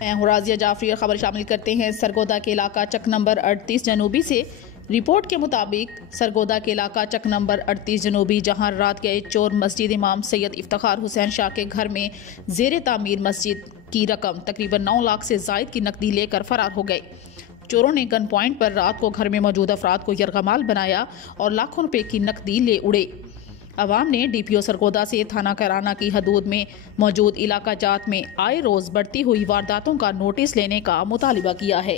मैं हूं राजिया जाफरी और खबर शामिल करते हैं सरगोदा के इलाका चक नंबर 38 जनूबी से। रिपोर्ट के मुताबिक सरगोदा के इलाका चक नंबर 38 जनूबी, जहां रात गए चोर मस्जिद इमाम सैयद इफ्तिखार हुसैन शाह के घर में जेर तामीर मस्जिद की रकम तकरीबन 9 लाख से जायद की नकदी लेकर फरार हो गए। चोरों ने गन पॉइंट पर रात को घर में मौजूद अफराद को यरगमाल बनाया और लाखों रुपए की नकदी ले उड़े। अवाम ने DPO सरगोदा से थाना कैराना की हदूद में मौजूद इलाका जात में आए रोज बढ़ती हुई वारदातों का नोटिस लेने का मुतालिबा किया है।